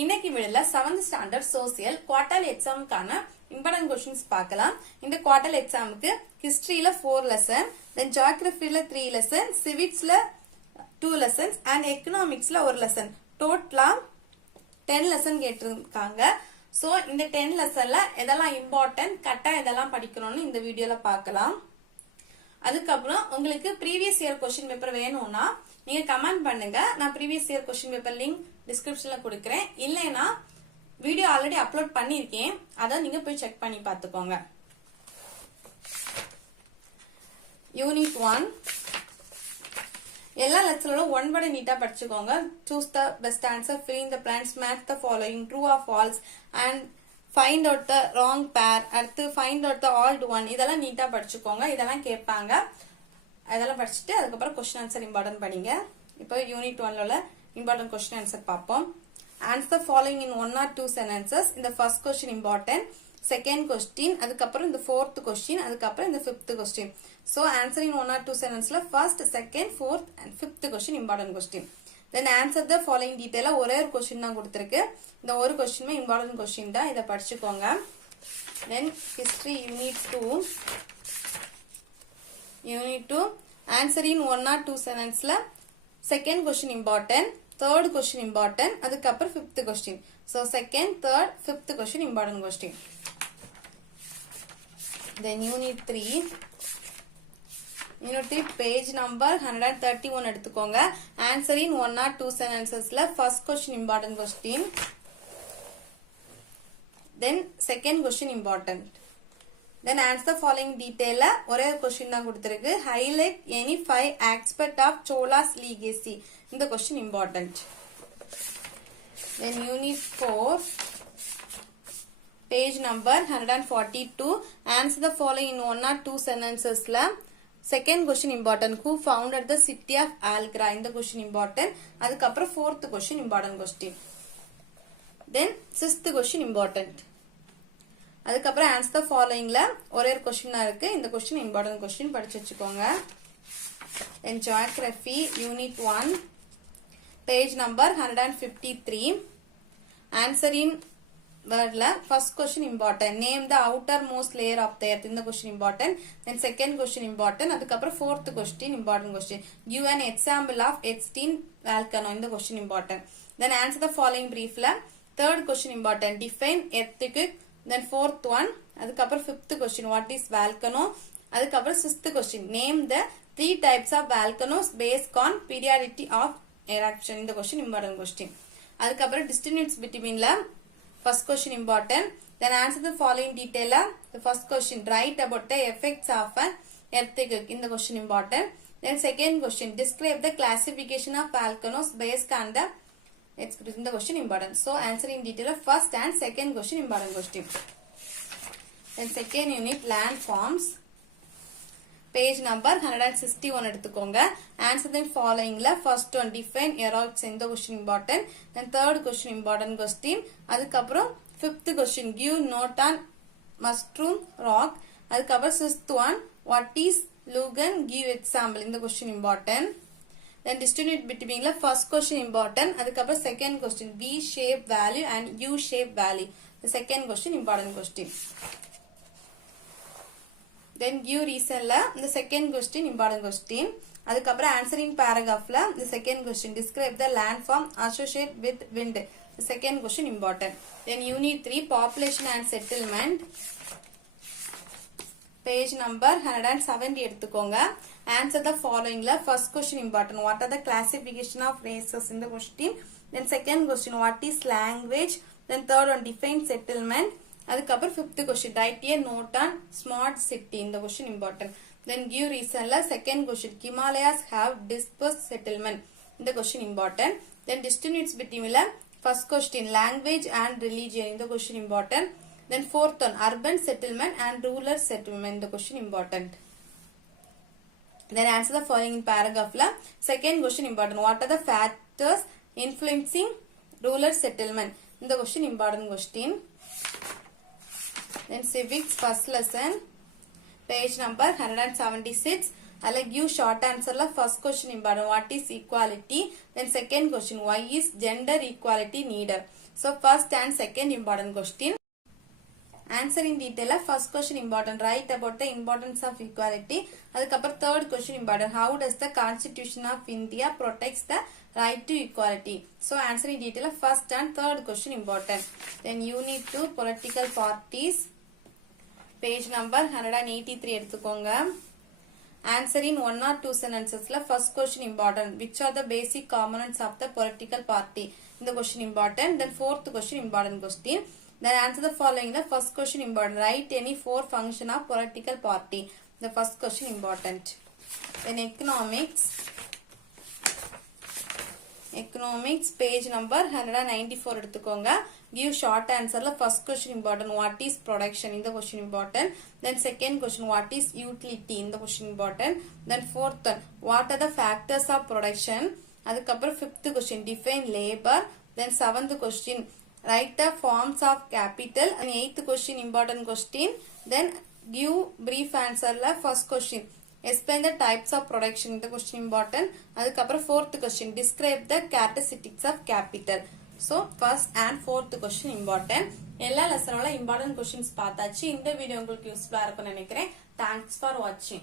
இன்னைக்கு வீடியோல 7th standard social quarterly எக்ஸாமுக்கான இம்பார்ட்டன்ட் क्वेश्चंस பார்க்கலாம். இந்த குவார்டர்லி எக்ஸாமுக்கு ஹிஸ்டரியில 4 லெசன், தென் ஜியோகிராஃபில 3 லெசன், சிவிக்ஸ்ல 2 லெசன்ஸ் அண்ட் எக்கனாமிக்ஸ்ல 1 லெசன். டோட்டலா 10 லெசன் கேட்டிருக்காங்க. சோ இந்த 10 லெசன்ல எதெல்லாம் இம்பார்ட்டன்ட், கரெக்டா எதெல்லாம் படிக்கணும்னு இந்த வீடியோல பார்க்கலாம். அதுக்கப்புறம் உங்களுக்கு ப்ரீவியஸ் இயர் क्वेश्चन பேப்பர் வேணும்னா நீங்க கமெண்ட் பண்ணுங்க. நான் previous year question paper link டிஸ்கிரிப்ஷன்ல கொடுக்கிறேன். இல்லைன்னா வீடியோ ஆல்ரெடி அப்லோட் பண்ணிருக்கேன், அதை நீங்க போய் செக் பண்ணி பார்த்துக்கோங்க. யூனிட் 1 எல்லா லெசனோட ஒன் வேர்ட் நீட்டா படிச்சுக்கோங்க. Choose the best answer, fill in the blanks, match the following, true or false, and find out the wrong pair. அடுத்து find out the odd one. இதெல்லாம் நீட்டா படிச்சுக்கோங்க. இதெல்லாம் கேட்பாங்க. அதெல்லாம் படிச்சுட்டு அதுக்கப்புறம் கொஸ்டின் ஆன்சர் இம்பார்ட்டன்ட் படிங்க. இப்போ யூனிட் 1ல இம்பார்ட்டன்ட் கொஸ்டின் ஆன்சர் பார்ப்போம். Answer following in 1 or 2 sentences. இந்த first question important, second question, அதுக்கப்புறம் இந்த fourth question, அதுக்கப்புறம் இந்த fifth question. So answer in 1 or 2 sentences first, second, fourth and fifth question important question. Then answer the following detail. ஒரே ஒரு question தான் கொடுத்திருக்கு. இந்த ஒரு கொஸ்டினுமே இம்பார்ட்டன்ட் கொஸ்டின் தான், இதை படிச்சுக்கோங்க. Then history unit 2 answer in 1 or 2 sentences. Second question important, third question important, அதுக்கப்புறம் fifth question. So second, third, fifth question important question. Then unit 3 page number 131 எடுத்துக்கோங்க. Answer in 1 or 2 sentencesல first question important question, then second question important. Then answer the following detail. ஒரே question தான் கொடுத்திருக்கு. Highlight any 5 aspect of Chola's legacy. இந்த question important. Then unit 4 page number 142 answer the following in 1 or 2 sentencesல second question important, who founded the city of Agra. இந்த question important. அதுக்கப்புறம் fourth question important question. Then sixth question important. அதுக்கப்புறம் answer the ஃபாலோயிங்ல ஒரே ஒரு question இருக்கு. இந்த question important question படிச்சு வச்சுக்கோங்க. Then geography unit 1 page number 153 answer in வேர்ட்ல first question important, name the outermost layer of the earth. இந்த question important. Then second question important. அதுக்கப்புறம் fourth question important question, give an example of extinct volcano. இந்த question important. Then answer the following பிரீஃப்ல third question important, define earthquake. Then fourth one, அதுக்கப்புறம் fifth question, what is volcano. அதுக்கப்புறம் sixth question, name the 3 types of volcanoes based on periodicity of eruption. இந்த question important question. அதுக்கப்புறம் distance between la first question important. Then answer the following detail. The first question, write about the effects of an earthquake. இந்த question important. Then second question, describe the classification of volcanoes based on the இந்த question important. So answer in detail of first and second question important question. Then second unit landforms page number 161 எடுத்துக்கோங்க. Answer the following la first one, define erodes. இந்த question important. Then third question important question. அதுக்கப்புறம் fifth question, give note on mushroom rock. அதுக்கப்புறம் sixth one, what is Lugan, give example. இந்த question important. Then distribute between la first question important, அதுக்கப்புறம் second question, V shape value and U shape value. The second question important question. Then give reason la the second question important question. அதுக்கப்புறம் answer in paragraph la the second question, describe the landform associated with wind. The second question important. Then unit 3 population and settlement page number 170 எடுத்துக்கோங்க. Answer the following la first question important, what are the classification of races. in the question. Then second question, what is language. Then third one, define settlement. அதுக்கப்புறம் fifth question, write a note on smart city. இந்த question important. Then give reason la second question, Himalayas have dispersed settlement. இந்த question important. Then distance between la first question, language and religion. இந்த question important. Then fourth one, urban settlement and rural settlement. The question important. Then answer the following in paragraph la second question important, what are the factors influencing rural settlement. The question important question. Then civics first lesson page number 176 அதில் give short answerல first question important what is equality, then second question why is gender equality needed. So first and second important question. Answer in detail. First question important, write about the importance of equality. அதுக்கப்புறம் third question important, how does the constitution of India protects the right to equality. So answer in detail first and third question important. Then unit 2 political parties, page number 183 எடுத்துக்கோங்க. Answer in one or two sentences. First question important, which are the basic components of the political party. இந்த question important. Then fourth question important question. Then answer the following. The first question important, write any four function of political party. The first question important. Then economics page number 194 எடுத்துக்கோங்க. Give short answer. First question important, what is production? இந்த question important. Then second question, what is utility? இந்த question important. Then fourth one, what are the factors of production? அதுக்கப்புறம் fifth question, define labor. Then seventh question, write the forms of capital. And eighth question important question. Then give brief answer. First question, explain the types of production. The question important. அதுக்கப்புறம் fourth question, describe the characteristics of capital. So first and fourth question important. எல்லா லெசனோட important questions பார்த்தாச்சு. இந்த video உங்களுக்கு யூஸ்ஃபுல்லா இருக்கும்னு நினைக்கிறேன். Thanks for watching.